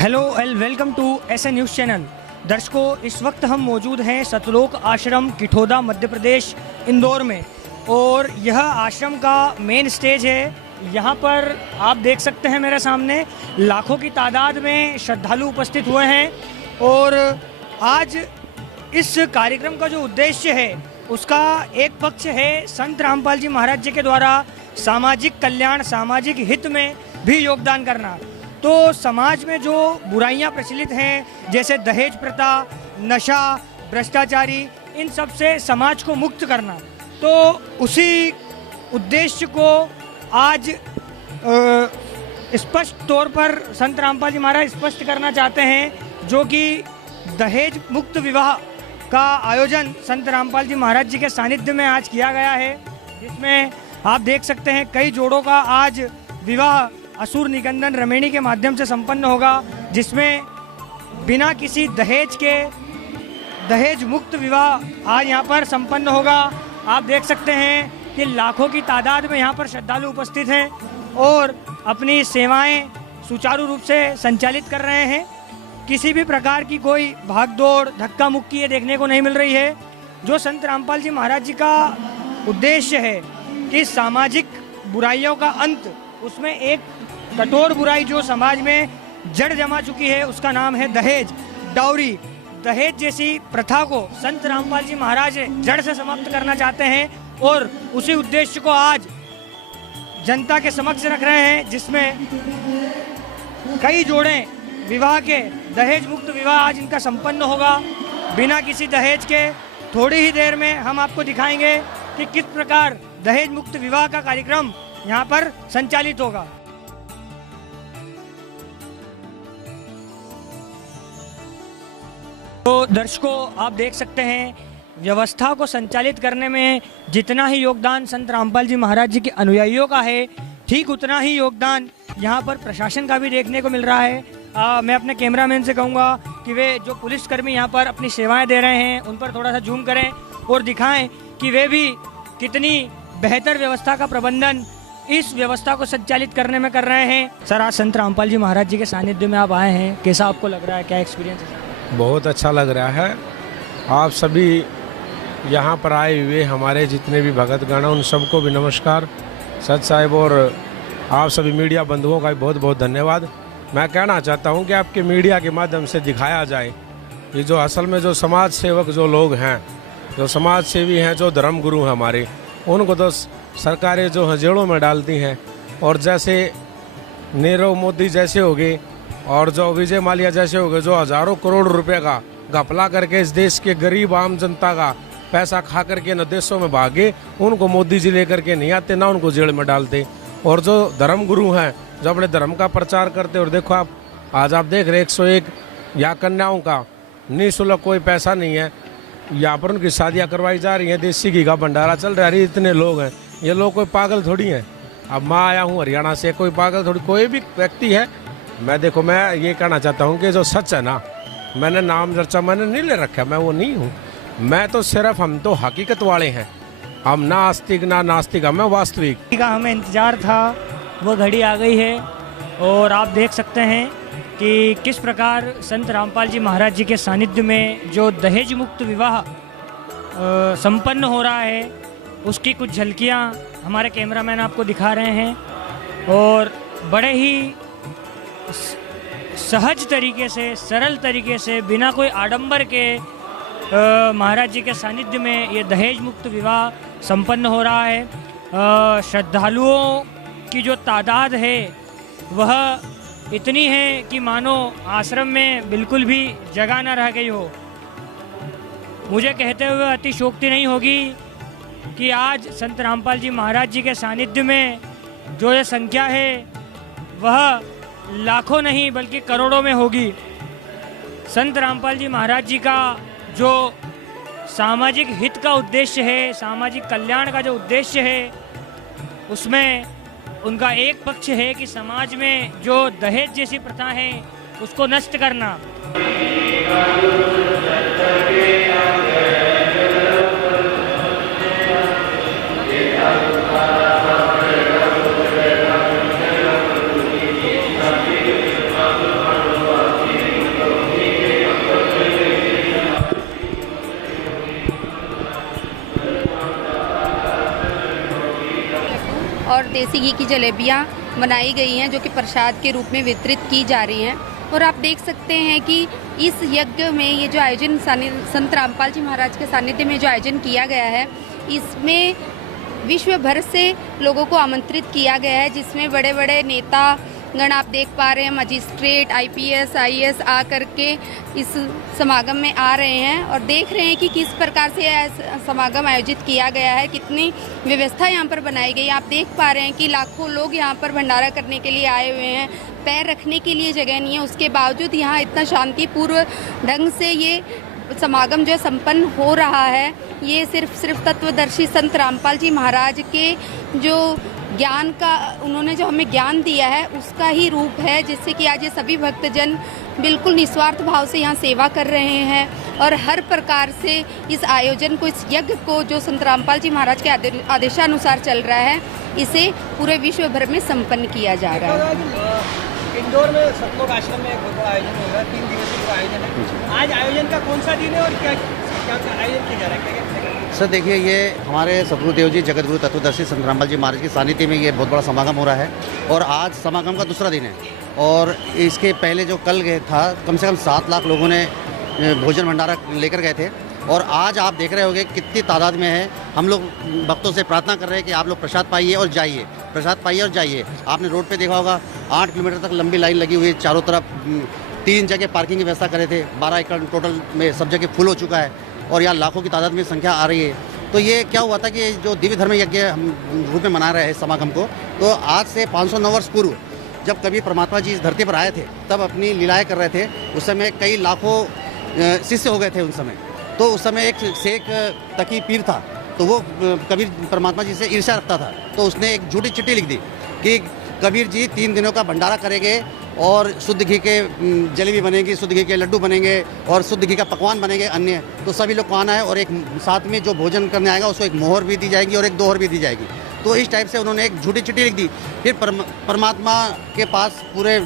Hello and welcome to S A news channel. दर्शकों, इस वक्त हम मौजूद हैं सतलोक आश्रम किठोदा मध्य प्रदेश इंदौर में और यह आश्रम का मेन स्टेज है। यहाँ पर आप देख सकते हैं मेरे सामने लाखों की तादाद में श्रद्धालु उपस्थित हुए हैं और आज इस कार्यक्रम का जो उद्देश्य है उसका एक पक्ष है संत रामपाल जी महाराज जी के द्वारा सामाजिक कल्याण, सामाजिक हित में भी योगदान करना। तो समाज में जो बुराइयां प्रचलित हैं जैसे दहेज प्रथा, नशा, भ्रष्टाचारी, इन सब से समाज को मुक्त करना, तो उसी उद्देश्य को आज स्पष्ट तौर पर संत रामपाल जी महाराज स्पष्ट करना चाहते हैं, जो कि दहेज मुक्त विवाह का आयोजन संत रामपाल जी महाराज जी के सानिध्य में आज किया गया है, जिसमें आप देख सकते हैं कई जोड़ों का आज विवाह असुर निकंदन रमेणी के माध्यम से संपन्न होगा, जिसमें बिना किसी दहेज के दहेज मुक्त विवाह आज यहाँ पर संपन्न होगा। आप देख सकते हैं कि लाखों की तादाद में यहाँ पर श्रद्धालु उपस्थित हैं और अपनी सेवाएं सुचारू रूप से संचालित कर रहे हैं। किसी भी प्रकार की कोई भागदौड़, धक्का मुक्की ये देखने को नहीं मिल रही है। जो संत रामपाल जी महाराज जी का उद्देश्य है कि सामाजिक बुराइयों का अंत, उसमें एक कठोर बुराई जो समाज में जड़ जमा चुकी है उसका नाम है दहेज, डाउरी। दहेज जैसी प्रथा को संत रामपाल जी महाराज जड़ से समाप्त करना चाहते हैं और उसी उद्देश्य को आज जनता के समक्ष रख रहे हैं, जिसमें कई जोड़े विवाह के दहेज मुक्त विवाह आज इनका संपन्न होगा बिना किसी दहेज के। थोड़ी ही देर में हम आपको दिखाएंगे कि किस प्रकार दहेज मुक्त विवाह का कार्यक्रम यहाँ पर संचालित होगा। तो दर्शकों, आप देख सकते हैं व्यवस्था को संचालित करने में जितना ही योगदान संत रामपाल जी महाराज जी के अनुयायियों का है, ठीक उतना ही योगदान यहाँ पर प्रशासन का भी देखने को मिल रहा है। मैं अपने कैमरामैन से कहूँगा कि वे जो पुलिसकर्मी यहाँ पर अपनी सेवाएं दे रहे हैं उन पर थोड़ा सा जूम करें और दिखाएं कि वे भी कितनी बेहतर व्यवस्था का प्रबंधन इस व्यवस्था को संचालित करने में कर रहे हैं। सर, आज संत रामपाल जी महाराज जी के सानिध्य में आप आए हैं, कैसा आपको लग रहा है, क्या एक्सपीरियंस है? बहुत अच्छा लग रहा है। आप सभी यहाँ पर आए हुए हमारे जितने भी भगतगण हैं उन सबको भी नमस्कार सत साहिब, और आप सभी मीडिया बंधुओं का भी बहुत बहुत धन्यवाद। मैं कहना चाहता हूँ कि आपके मीडिया के माध्यम से दिखाया जाए कि जो असल में जो समाज सेवक जो लोग हैं, जो समाज सेवी हैं, जो धर्म गुरु हैं हमारे, उनको तो सरकारें जो हैं जेलों में डालती हैं, और जैसे नीरव मोदी जैसे हो गए और जो विजय माल्या जैसे हो गए, जो हजारों करोड़ रुपए का घपला करके इस देश के गरीब आम जनता का पैसा खा करके न देशों में भागे, उनको मोदी जी लेकर के नहीं आते, ना उनको जेल में डालते। और जो धर्म गुरु हैं जो अपने धर्म का प्रचार करते, और देखो आप आज आप देख रहे 101 या कन्याओं का निःशुल्क कोई पैसा नहीं है, यहाँ पर उनकी शादियाँ करवाई जा रही हैं, देसी घी का भंडारा चल रहा है। इतने लोग हैं, ये लोग कोई पागल थोड़ी हैं। अब मैं आया हूँ हरियाणा से, कोई पागल थोड़ी कोई भी व्यक्ति है। मैं ये कहना चाहता हूँ कि जो सच है ना, मैंने नाम चर्चा मैंने नहीं ले रखा, मैं वो नहीं हूँ। मैं तो सिर्फ, हम तो हकीकत वाले हैं, हम ना आस्तिक ना नास्तिक, हमें वास्तविक का हमें इंतजार था, वो घड़ी आ गई है। और आप देख सकते हैं कि किस प्रकार संत रामपाल जी महाराज जी के सानिध्य में जो दहेज मुक्त विवाह संपन्न हो रहा है, उसकी कुछ झलकियां हमारे कैमरामैन आपको दिखा रहे हैं। और बड़े ही सहज तरीके से, सरल तरीके से, बिना कोई आडंबर के महाराज जी के सानिध्य में ये दहेज मुक्त विवाह संपन्न हो रहा है। श्रद्धालुओं की जो तादाद है वह इतनी है कि मानो आश्रम में बिल्कुल भी जगह न रह गई हो। मुझे कहते हुए अतिशयोक्ति नहीं होगी कि आज संत रामपाल जी महाराज जी के सानिध्य में जो ये संख्या है वह लाखों नहीं बल्कि करोड़ों में होगी। संत रामपाल जी महाराज जी का जो सामाजिक हित का उद्देश्य है, सामाजिक कल्याण का जो उद्देश्य है, उसमें उनका एक पक्ष है कि समाज में जो दहेज जैसी प्रथा है उसको नष्ट करना। देसी घी की जलेबियाँ बनाई गई हैं, जो कि प्रसाद के रूप में वितरित की जा रही हैं। और आप देख सकते हैं कि इस यज्ञ में ये जो आयोजन संत रामपाल जी महाराज के सानिध्य में जो आयोजन किया गया है, इसमें विश्व भर से लोगों को आमंत्रित किया गया है, जिसमें बड़े बड़े नेता गण आप देख पा रहे हैं, मजिस्ट्रेट, IPS, IAS आ करके इस समागम में आ रहे हैं और देख रहे हैं कि किस प्रकार से यह समागम आयोजित किया गया है, कितनी व्यवस्था यहाँ पर बनाई गई। आप देख पा रहे हैं कि लाखों लोग यहाँ पर भंडारा करने के लिए आए हुए हैं, पैर रखने के लिए जगह नहीं है, उसके बावजूद यहाँ इतना शांतिपूर्व ढंग से ये समागम जो संपन्न हो रहा है। ये सिर्फ तत्वदर्शी संत रामपाल जी महाराज के जो ज्ञान का उन्होंने जो हमें ज्ञान दिया है उसका ही रूप है, जिससे कि आज ये सभी भक्तजन बिल्कुल निस्वार्थ भाव से यहाँ सेवा कर रहे हैं और हर प्रकार से इस आयोजन को, इस यज्ञ को जो संत रामपाल जी महाराज के आदेशानुसार चल रहा है, इसे पूरे विश्व भर में संपन्न किया जा रहा है। इंदौर में सतलोक आश्रम में एक बहुत बड़ा आयोजन होगा, 3 दिवसीय का आयोजन है। आज आयोजन का कौन सा दिन है और क्या आयोजन किया जा रहा है? सर देखिए, ये हमारे सतगुरुदेव जी जगतगुरु तत्वदर्शी संत रामपाल जी महाराज के सानिध्य में ये बहुत बड़ा समागम हो रहा है और आज समागम का दूसरा दिन है। और इसके पहले जो कल गए था, कम से कम 7 लाख लोगों ने भोजन भंडारा लेकर गए थे और आज आप देख रहे होंगे कितनी तादाद में है। हम लोग भक्तों से प्रार्थना कर रहे हैं कि आप लोग प्रसाद पाइए और जाइए, प्रसाद पाइए और जाइए। आपने रोड पे देखा होगा 8 किलोमीटर तक लंबी लाइन लगी हुई है, चारों तरफ 3 जगह पार्किंग की व्यवस्था करे थे, 12 एकड़ टोटल में सब जगह फुल हो चुका है और यहाँ लाखों की तादाद में संख्या आ रही है। तो ये क्या हुआ था कि जो दिव्य धर्म यज्ञ हम रूप में मना रहे हैं समागम को, तो आज से 509 वर्ष पूर्व जब कभी परमात्मा जी इस धरती पर आए थे तब अपनी लीलाएं कर रहे थे। उस समय कई लाखों शिष्य हो गए थे उस समय। तो उस समय एक शेख तकी पीर था, तो वो कबीर परमात्मा जी से ईर्ष्या रखता था, तो उसने एक झूठी चिट्ठी लिख दी कि कबीर जी 3 दिनों का भंडारा करेंगे और शुद्ध घी के जलेबी बनेगी, शुद्ध घी के लड्डू बनेंगे और शुद्ध घी का पकवान बनेंगे अन्य, तो सभी लोग को आना है और एक साथ में जो भोजन करने आएगा उसको एक मोहर भी दी जाएगी और एक दोहर भी दी जाएगी। तो इस टाइप से उन्होंने एक झूठी चिट्ठी लिख दी। फिर परमात्मा के पास पूरे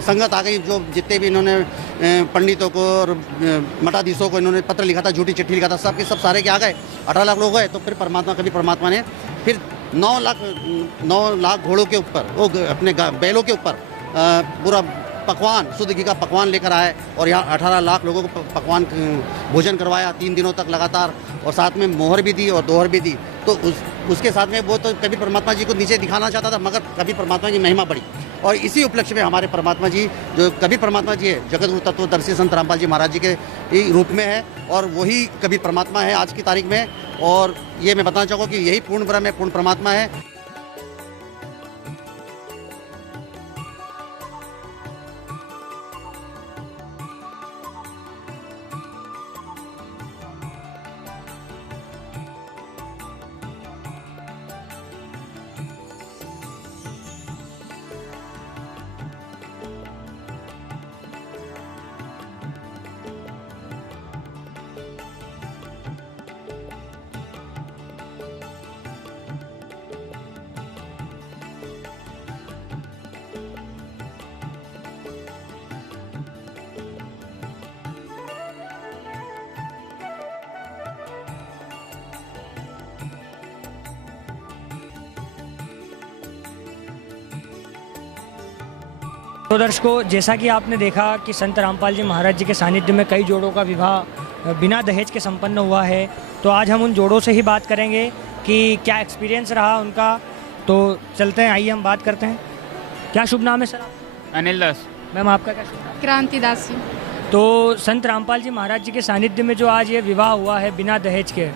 संगत आ गई, जो जितने भी इन्होंने पंडितों को और मठाधीशों को इन्होंने पत्र लिखा था, झूठी चिट्ठी लिखा था, सब के सब सारे के आ गए, 18 लाख लोग गए। तो फिर परमात्मा ने फिर 9 लाख घोड़ों के ऊपर, वो अपने बैलों के ऊपर पूरा पकवान, शुद्ध घी का पकवान लेकर आए और यहाँ 18 लाख लोगों को पकवान भोजन करवाया 3 दिनों तक लगातार, और साथ में मोहर भी दी और दोहर भी दी। तो उसके साथ में वो तो कबीर परमात्मा जी को नीचे दिखाना चाहता था, मगर कबीर परमात्मा की महिमा बढ़ी। और इसी उपलक्ष्य में हमारे परमात्मा जी, जो कबीर परमात्मा जी है, जगतगुरु तत्वदर्शी संत रामपाल जी महाराज जी के रूप में है और वही कबीर परमात्मा है आज की तारीख में। और ये मैं बताना चाहूँगा कि यही पूर्ण ब्रह्म है, पूर्ण परमात्मा है। तो दर्शकों, जैसा कि आपने देखा कि संत रामपाल जी महाराज जी के सानिध्य में कई जोड़ों का विवाह बिना दहेज के संपन्न हुआ है। तो आज हम उन जोड़ों से ही बात करेंगे कि क्या एक्सपीरियंस रहा उनका। तो चलते हैं, आइए हम बात करते हैं। क्या शुभ नाम है सर आपका? अनिल दास। मैम आपका क्या शुभ नाम? क्रांति दासी। तो संत रामपाल जी महाराज जी के सानिध्य में जो आज ये विवाह हुआ है बिना दहेज के,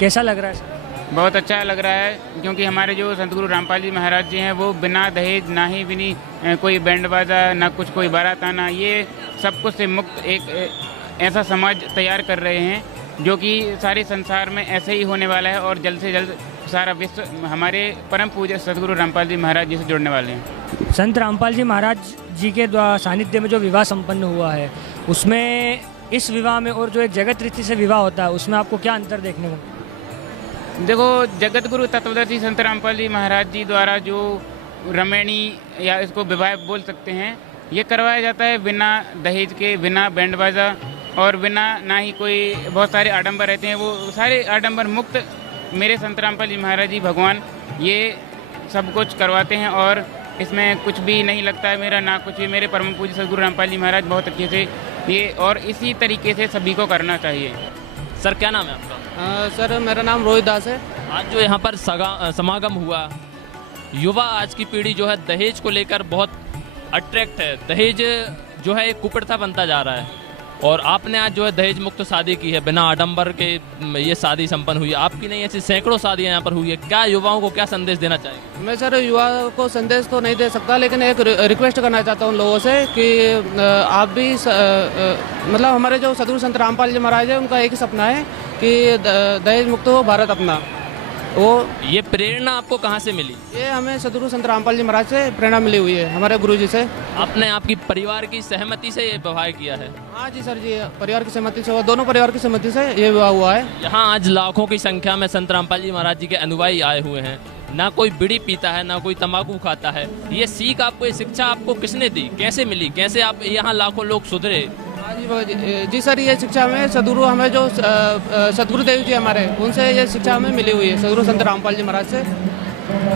कैसा लग रहा है सर? बहुत अच्छा लग रहा है, क्योंकि हमारे जो संत गुरु रामपाल जी महाराज जी हैं वो बिना दहेज, ना ही बिनी कोई बैंड बाजा, ना कुछ कोई बारात आना, ये सब कुछ से मुक्त एक ऐसा समाज तैयार कर रहे हैं जो कि सारे संसार में ऐसे ही होने वाला है और जल्द से जल्द सारा विश्व हमारे परम पूज्य सतगुरु रामपाल जी महाराज जी से जुड़ने वाले हैं। संत रामपाल जी महाराज जी के सानिध्य में जो विवाह संपन्न हुआ है, उसमें इस विवाह में और जो एक जगत रीति से विवाह होता है, उसमें आपको क्या अंतर देखने को? देखो, जगत गुरु तत्वदर्शी संत रामपाल जी महाराज जी द्वारा जो रमणी या इसको विवाह बोल सकते हैं, ये करवाया जाता है बिना दहेज के, बिना बैंड बाजा और बिना ना ही कोई बहुत सारे आडंबर रहते हैं, वो सारे आडंबर मुक्त मेरे संत रामपाल जी महाराज जी भगवान ये सब कुछ करवाते हैं और इसमें कुछ भी नहीं लगता है मेरा ना कुछ भी। मेरे परम पूज्य सदगुरु रामपाल जी महाराज बहुत अच्छे से ये और इसी तरीके से सभी को करना चाहिए। सर क्या नाम है आपका? सर मेरा नाम रोहित दास है। आज जो यहाँ पर समागम हुआ, युवा आज की पीढ़ी जो है दहेज को लेकर बहुत अट्रैक्ट है। दहेज जो है एक कुप्रथा बनता जा रहा है और आपने आज जो है दहेज मुक्त शादी की है, बिना आडंबर के ये शादी संपन्न हुई है। आपकी नहीं ऐसी सैकड़ों शादियाँ यहाँ पर हुई है। क्या युवाओं को क्या संदेश देना चाहेंगे? मैं सर युवाओं को संदेश तो नहीं दे सकता, लेकिन एक रिक्वेस्ट करना चाहता हूँ उन लोगों से कि आप भी मतलब हमारे जो सदगुरु संत रामपाल जी महाराज है, उनका एक ही सपना है कि दहेज मुक्त हो भारत अपना। वो ये प्रेरणा आपको कहाँ से मिली? ये हमें सदगुरु संत रामपाल जी महाराज से प्रेरणा मिली हुई है, हमारे गुरु जी से। आपने आपकी परिवार की सहमति से ये विवाह किया है? हाँ जी सर जी, परिवार की सहमति से, दोनों परिवार की सहमति से ये विवाह हुआ है। यहाँ आज लाखों की संख्या में संत रामपाल जी महाराज जी के अनुयायी आए हुए हैं। ना कोई बीड़ी पीता है, ना कोई तंबाकू खाता है। ये सीख आपको, ये शिक्षा आपको किसने दी, कैसे मिली, कैसे आप यहाँ लाखों लोग सुधरे? हाँ जी सर, ये शिक्षा हमें सदगुरु, हमें जो सदगुरुदेव जी हमारे, उनसे ये शिक्षा हमें मिली हुई है, सदगुरु संत रामपाल जी महाराज से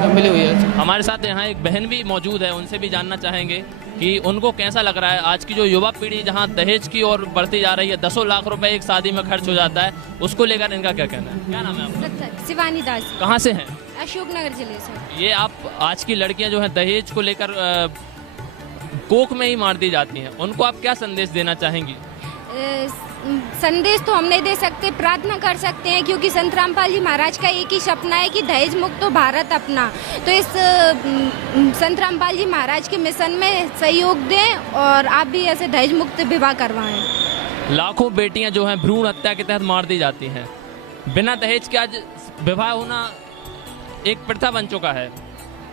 मिली हुई है। हमारे साथ यहाँ एक बहन भी मौजूद है, उनसे भी जानना चाहेंगे कि उनको कैसा लग रहा है आज की जो युवा पीढ़ी जहाँ दहेज की ओर बढ़ती जा रही है। 10 लाख रुपए एक शादी में खर्च हो जाता है, उसको लेकर इनका क्या कहना है? क्या नाम है आपका? शिवानी दास। कहाँ से हैं? अशोकनगर जिले से। ये आप आज की लड़कियां जो हैं दहेज को लेकर कोख में ही मार दी जाती हैं, उनको आप क्या संदेश देना चाहेंगी? संदेश तो हम नहीं दे सकते, प्रार्थना कर सकते हैं, क्योंकि संत रामपाल जी महाराज का एक ही सपना है कि दहेज मुक्त हो भारत अपना। तो इस संत रामपाल जी महाराज के मिशन में सहयोग दें और आप भी ऐसे दहेज मुक्त विवाह करवाएं। लाखों बेटियां जो हैं भ्रूण हत्या के तहत मार दी जाती हैं। बिना दहेज के आज विवाह होना एक प्रथा बन चुका है।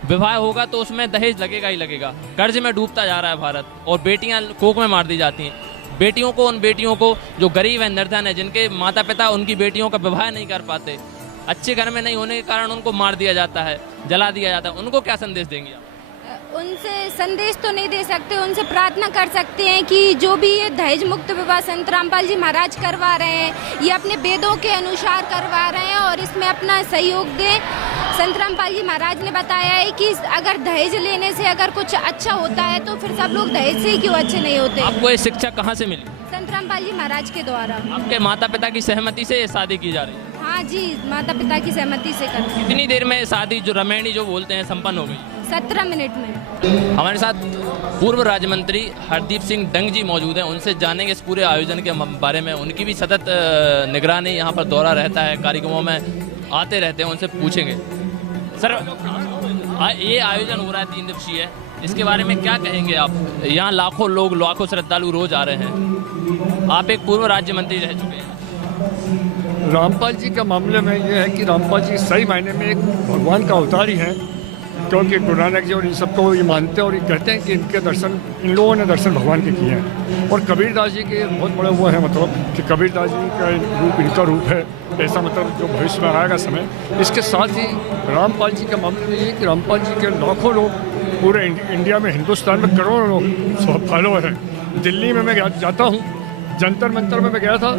विवाह होगा तो उसमें दहेज लगेगा ही लगेगा। कर्ज में डूबता जा रहा है भारत और बेटियां कोख में मार दी जाती हैं। बेटियों को, उन बेटियों को जो गरीब है, निर्धन है, जिनके माता पिता उनकी बेटियों का विवाह नहीं कर पाते, अच्छे घर में नहीं होने के कारण उनको मार दिया जाता है, जला दिया जाता है, उनको क्या संदेश देंगे आप? उनसे संदेश तो नहीं दे सकते, उनसे प्रार्थना कर सकते हैं कि जो भी ये दहेज मुक्त विवाह संत रामपाल जी महाराज करवा रहे हैं, ये अपने वेदों के अनुसार करवा रहे हैं और इसमें अपना सहयोग दें। संत रामपाल जी महाराज ने बताया है कि अगर दहेज लेने से अगर कुछ अच्छा होता है तो फिर सब लोग दहेज से ही क्यों अच्छे नहीं होते। आपको ये शिक्षा कहाँ से मिली? संत रामपाल जी महाराज के द्वारा। आपके माता पिता की सहमति से ये शादी की जा रही है? हाँ जी, माता पिता की सहमति से कर। कितनी देर में शादी जो रमैनी जो बोलते हैं संपन्न हो गई? 17 मिनट में। हमारे साथ पूर्व राज्य मंत्री हरदीप सिंह डंग जी मौजूद हैं, उनसे जानेंगे इस पूरे आयोजन के बारे में। उनकी भी सतत निगरानी, यहाँ पर दौरा रहता है, कार्यक्रमों में आते रहते हैं, उनसे पूछेंगे। सर, ये आयोजन हो रहा है 3 दिवसीय, इसके बारे में क्या कहेंगे आप? यहाँ लाखों लोग, लाखों श्रद्धालु रोज आ रहे हैं। आप एक पूर्व राज्य मंत्री रह चुके हैं। रामपाल जी के मामले में ये है कि रामपाल जी सही मायने में एक भगवान का अवतार ही हैं, क्योंकि गुरु नानक जी और इन सबको ये मानते हैं और ये कहते हैं कि इनके दर्शन, इन लोगों ने दर्शन भगवान के किए हैं। और कबीरदास जी के बहुत बड़े वो है, मतलब कि कबीरदास जी का रूप इनका रूप है, ऐसा मतलब जो भविष्य में आएगा समय। इसके साथ ही रामपाल जी के मामले में ये कि रामपाल जी के लाखों लोग पूरे इंडिया में, हिंदुस्तान में करोड़ों लोग फॉलोअर हैं। दिल्ली में मैं जाता हूँ, जंतर मंतर में मैं गया था,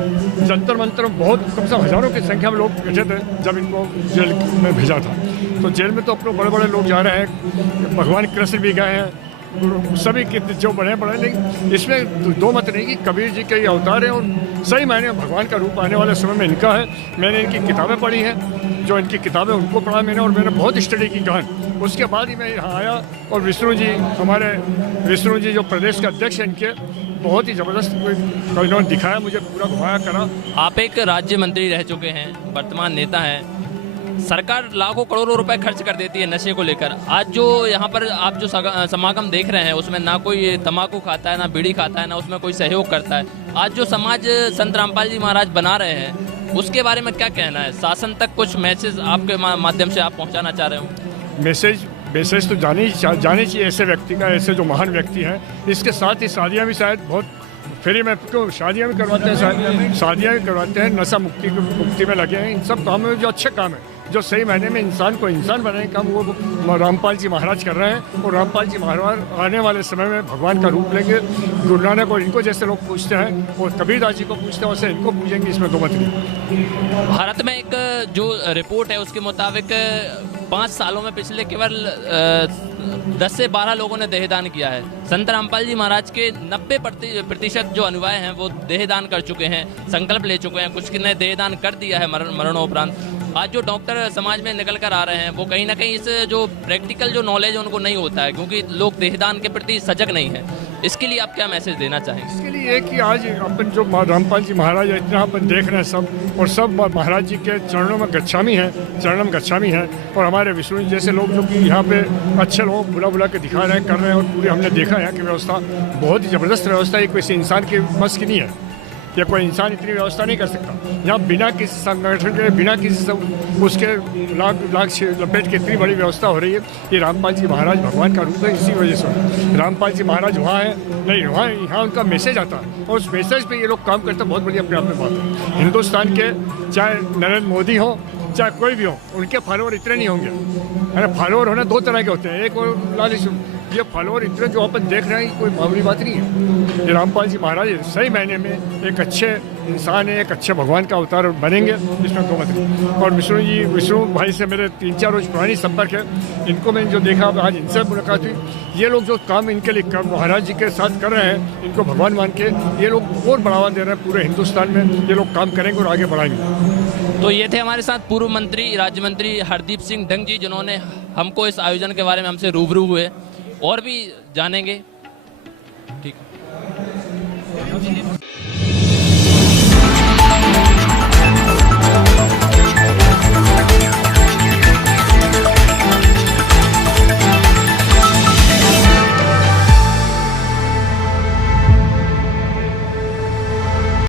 जंतर मंतर में बहुत कम से कम हज़ारों की संख्या में लोग बैठे थे जब इनको जेल में भेजा था। तो जेल में तो अपने बड़े बड़े लोग जा रहे हैं, भगवान कृष्ण भी गए हैं, सभी के जो बड़े बड़े, लेकिन इसमें दो मत नहीं कि कबीर जी के ये अवतार हैं और सही मायने में भगवान का रूप आने वाले समय में इनका है। मैंने इनकी किताबें पढ़ी हैं, जो इनकी किताबें उनको पढ़ा मैंने, और मैंने बहुत स्टडी की गहन। उसके बाद ही मैं यहाँ आया और विष्णु जी, हमारे विष्णु जी जो प्रदेश के अध्यक्ष हैं, इनके बहुत ही ज़बरदस्त इन्होंने दिखाया, मुझे पूरा घुमाया करा। आप एक राज्य मंत्री रह चुके हैं, वर्तमान नेता हैं। सरकार लाखों करोड़ों रुपए खर्च कर देती है नशे को लेकर। आज जो यहाँ पर आप जो समागम देख रहे हैं, उसमें ना कोई तंबाकू खाता है, ना बीड़ी खाता है, ना उसमें कोई सहयोग करता है। आज जो समाज संत रामपाल जी महाराज बना रहे हैं, उसके बारे में क्या कहना है? शासन तक कुछ मैसेज आपके माध्यम से आप पहुँचाना चाह रहे हो? मैसेज तो जाने चाहिए ऐसे व्यक्ति का, ऐसे जो महान व्यक्ति हैं। इसके साथ ही शादियाँ भी शायद बहुत फ्री में, क्यों शादियाँ भी करवाते हैं, शादियाँ भी करवाते हैं, नशा मुक्ति में लगे हैं। इन सब कामों में जो अच्छे काम है, जो सही मायने में इंसान को इंसान बनाने का काम, वो रामपाल जी महाराज कर रहे हैं। और रामपाल जी महाराज आने वाले समय में भगवान का रूप लेंगे। गुरु नानक और इनको जैसे लोग पूछते हैं और कबीरदास जी को पूछते हैं, वैसे इनको पूछेंगे, इसमें दो मत नहीं। भारत में एक जो रिपोर्ट है उसके मुताबिक 5 सालों में पिछले केवल 10 से 12 लोगों ने देहदान किया है। संत रामपाल जी महाराज के 90% जो अनुयायी हैं वो देहदान कर चुके हैं, संकल्प ले चुके हैं। कुछ ने देहदान कर दिया है मरणोपरांत। आज जो डॉक्टर समाज में निकल कर आ रहे हैं वो कहीं ना कहीं इस जो प्रैक्टिकल जो नॉलेज है उनको नहीं होता है, क्योंकि लोग देहदान के प्रति सजग नहीं है। इसके लिए आप क्या मैसेज देना चाहेंगे? इसके लिए है कि आज अपन जो रामपाल जी महाराज इतना अपन देख रहे हैं सब, और सब महाराज जी के चरणों में गच्छामी हैं, और हमारे विष्णु जैसे लोग जो कि यहाँ पे अच्छे लोग बुला के दिखा रहे हैं, कर रहे हैं, और पूरी हमने देखा है कि व्यवस्था बहुत ही ज़बरदस्त व्यवस्था है। किसी इंसान के बस की नहीं है, या कोई इंसान इतनी व्यवस्था नहीं कर सकता। यहाँ बिना किसी संगठन के, बिना किसी उसके लाख लपेट के इतनी बड़ी व्यवस्था हो रही है। ये रामपाल जी महाराज भगवान का रूप है। इसी वजह से रामपाल जी महाराज वहाँ है नहीं, वहाँ यहाँ उनका मैसेज आता है, और उस मैसेज पे ये लोग काम करते हैं। बहुत बड़ी अपने आप में बात है। हिंदुस्तान के चाहे नरेंद्र मोदी हो, चाहे कोई भी हो, उनके फॉलोअर इतने नहीं होंगे। है फॉलोअर होना 2 तरह के होते हैं, एक और लालिश। ये फॉलोअर इतने जो अपन देख रहे हैं कोई मामूली बात नहीं है। ये रामपाल जी महाराज सही मायने में एक अच्छे इंसान है, एक अच्छे भगवान का अवतार बनेंगे, इसमें कोई मत नहीं। और विष्णु भाई से मेरे 3-4 रोज पुरानी संपर्क है। इनको मैंने जो देखा, आज इनसे मुलाकात हुई। ये लोग जो काम इनके लिए महाराज जी के साथ कर रहे हैं, इनको भगवान मान के ये लोग और बढ़ावा दे रहे हैं। पूरे हिंदुस्तान में ये लोग काम करेंगे और आगे बढ़ाएंगे। तो ये थे हमारे साथ पूर्व मंत्री राज्य मंत्री हरदीप सिंह डंग जी, जिन्होंने हमको इस आयोजन के बारे में हमसे रूबरू हुए। और भी जानेंगे। ठीक।